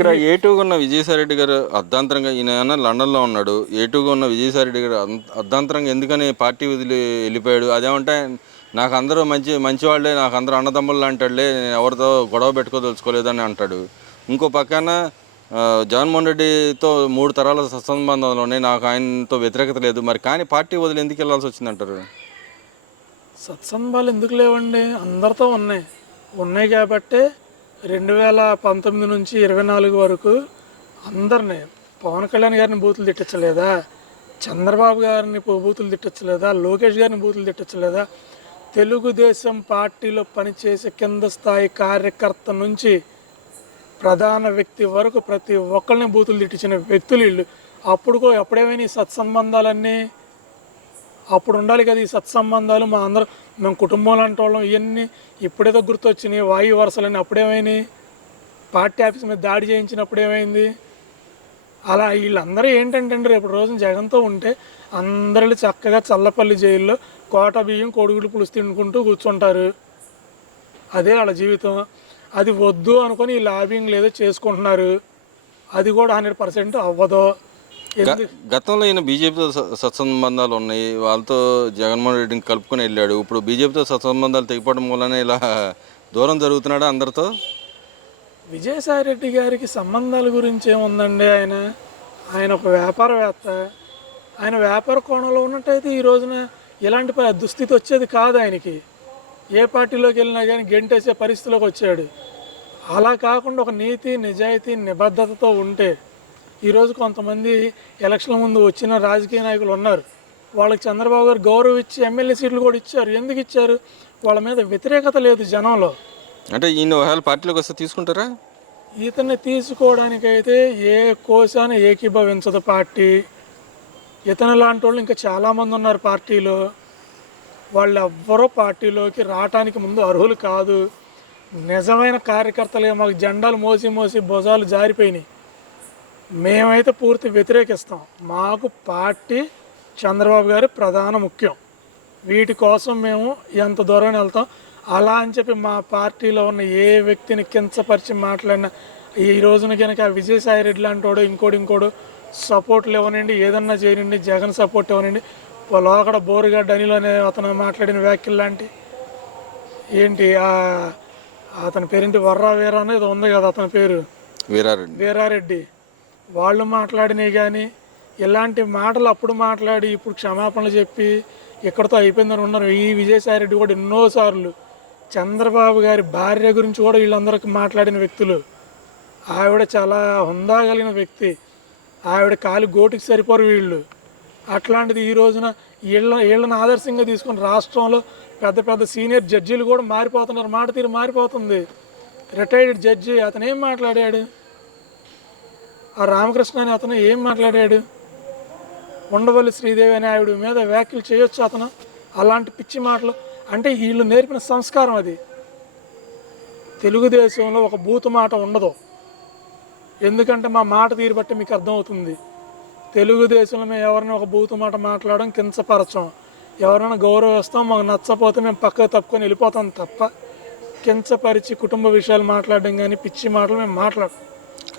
ఇక్కడ ఏటూగా ఉన్న విజయసాయిరెడ్డి గారు అర్ధాంతరంగా ఈయన లండన్లో ఉన్నాడు. ఏటూగా ఉన్న విజయసాయిరెడ్డి గారు అర్ధాంతరంగా ఎందుకని పార్టీ వదిలి వెళ్ళిపోయాడు? అదేమంటే నాకు అందరూ మంచి వాళ్ళే, నాకు అందరూ అన్నదమ్ముళ్ళు అంటాడులే, నేను ఎవరితో గొడవ పెట్టుకోదలుచుకోలేదని అంటాడు. ఇంకో పక్కన జగన్మోహన్ రెడ్డితో 3 తరాల సత్సంబంధాలు ఉన్నాయి, నాకు ఆయనతో వ్యతిరేకత లేదు, మరి కానీ పార్టీ వదిలి ఎందుకు వెళ్ళాల్సి వచ్చిందంటారు? సత్సంబాలు ఎందుకు లేవండి, అందరితో ఉన్నాయి. ఉన్నాయి కాబట్టే 2019 నుంచి 24 వరకు అందరినీ, పవన్ కళ్యాణ్ గారిని బూతులు తిట్టించలేదా, చంద్రబాబు గారిని బూతులు తిట్టించలేదా, లోకేష్ గారిని బూతులు తిట్టించలేదా, తెలుగుదేశం పార్టీలో పనిచేసే కింద స్థాయి కార్యకర్త నుంచి ప్రధాన వ్యక్తి వరకు ప్రతి ఒక్కరిని బూతులు తిట్టించిన వ్యక్తులు వీళ్ళు. అప్పుడేమైనా ఈ సత్సంబంధాలన్నీ అప్పుడు ఉండాలి కదా. ఈ సత్సంబంధాలు మేము కుటుంబం లాంటి వాళ్ళం, ఇవన్నీ ఇప్పుడేదో గుర్తొచ్చినాయి. వాయు వరుసలని అప్పుడేమైనాయి, పార్టీ ఆఫీస్ మీద దాడి చేయించినప్పుడు ఏమైంది? అలా వీళ్ళందరూ ఏంటంటే రేపు రోజున జగన్తో ఉంటే అందరూ చక్కగా చల్లపల్లి జైల్లో కోట బియ్యం కోడిగుడ్లు పులుసు తినుకుంటూ కూర్చుంటారు. అదే వాళ్ళ జీవితం. అది వద్దు అనుకొని ఈ లాబింగ్ లేదో చేసుకుంటున్నారు. అది కూడా 100% అవ్వదు. గతంలో ఈయన బీజేపీతో సత్సంబంధాలు ఉన్నాయి, వాళ్ళతో జగన్మోహన్ రెడ్డిని కలుపుకొని వెళ్ళాడు. ఇప్పుడు బీజేపీతో సత్సంబంధాలు తెగిపోవడం వల్లనే ఇలా దూరం జరుగుతున్నాడు అందరితో. విజయసాయిరెడ్డి గారికి సంబంధాల గురించి ఏముందండి? ఆయన ఒక వ్యాపారవేత్త. ఆయన వ్యాపార కోణంలో ఉన్నట్టయితే ఈ రోజున ఇలాంటి దుస్థితి వచ్చేది కాదు. ఆయనకి ఏ పార్టీలోకి వెళ్ళినా కానీ గెంటేసే పరిస్థితిలోకి వచ్చాడు. అలా కాకుండా ఒక నీతి నిజాయితీ నిబద్ధతతో ఉంటే ఈరోజు కొంతమంది ఎలక్షన్ల ముందు వచ్చిన రాజకీయ నాయకులు ఉన్నారు. వాళ్ళకి చంద్రబాబు గారు గౌరవం ఇచ్చి ఎమ్మెల్యే సీట్లు కూడా ఇచ్చారు. ఎందుకు ఇచ్చారు? వాళ్ళ మీద వ్యతిరేకత లేదు జనంలో. అంటే ఈయన ఒకవేళ పార్టీలోకి వస్తే తీసుకుంటారా? ఇతన్ని తీసుకోవడానికైతే ఏ కోశాన్ని ఏకీభవించదు పార్టీ. ఇతను లాంటి వాళ్ళు ఇంకా చాలామంది ఉన్నారు పార్టీలో. వాళ్ళు ఎవ్వరూ పార్టీలోకి రావటానికి ముందు అర్హులు కాదు. నిజమైన కార్యకర్తలుగా మాకు జెండాలు మోసి భుజాలు జారిపోయినాయి. మేమైతే పూర్తి వ్యతిరేకిస్తాం. మాకు పార్టీ చంద్రబాబు గారు ప్రధాన ముఖ్యం. వీటి కోసం మేము ఎంత దూరం వెళ్తాం. అలా అని చెప్పి మా పార్టీలో ఉన్న ఏ వ్యక్తిని కించపరిచి మాట్లాడినా ఈ రోజున కనుక విజయసాయిరెడ్డి లాంటి వాడు ఇంకోడు సపోర్ట్లు ఇవ్వనండి, ఏదన్నా చేయనండి, జగన్ సపోర్ట్ ఇవ్వనండి, లోకడ బోరుగడ్డ అనిల్ అనే అతను మాట్లాడిన వ్యాఖ్యలు లాంటి ఏంటి, అతని పేరేంటి, వర్రా వీరా అనేది ఉంది కదా, అతని పేరు వీరారెడ్డి. వాళ్ళు మాట్లాడినవి కానీ ఇలాంటి మాటలు అప్పుడు మాట్లాడి ఇప్పుడు క్షమాపణలు చెప్పి ఇక్కడతో అయిపోయిందని ఉన్నారు. ఈ విజయసాయిరెడ్డి కూడా ఎన్నోసార్లు చంద్రబాబు గారి భార్య గురించి కూడా వీళ్ళందరికీ మాట్లాడిన వ్యక్తులు. ఆవిడ చాలా హుందా కలిగిన వ్యక్తి. ఆవిడ కాలి గోటికి సరిపోరు వీళ్ళు. అట్లాంటిది ఈ రోజున వీళ్ళని ఆదర్శంగా తీసుకుని రాష్ట్రంలో పెద్ద సీనియర్ జడ్జీలు కూడా మారిపోతున్నారు. మాట తీరు మారిపోతుంది. రిటైర్డ్ జడ్జి అతను ఏం మాట్లాడాడు? ఆ రామకృష్ణ అని అతను ఏం మాట్లాడాడు? ఉండవల్లి శ్రీదేవి అనే ఆవిడ మీద వ్యాఖ్యలు చేయొచ్చు అతను. అలాంటి పిచ్చి మాటలు అంటే వీళ్ళు నేర్పిన సంస్కారం అది. తెలుగుదేశంలో ఒక బూతు మాట ఉండదు. ఎందుకంటే మా మాట తీరు బట్టి మీకు అర్థమవుతుంది. తెలుగుదేశంలో మేము ఎవరైనా ఒక బూతు మాట మాట్లాడడం కించపరచం. ఎవరైనా గౌరవిస్తాం, మాకు నచ్చపోతే మేము పక్కకు తప్పుకొని వెళ్ళిపోతాం తప్ప కించపరిచి కుటుంబ విషయాలు మాట్లాడడం కానీ పిచ్చి మాటలు మేము మాట్లాడతాం.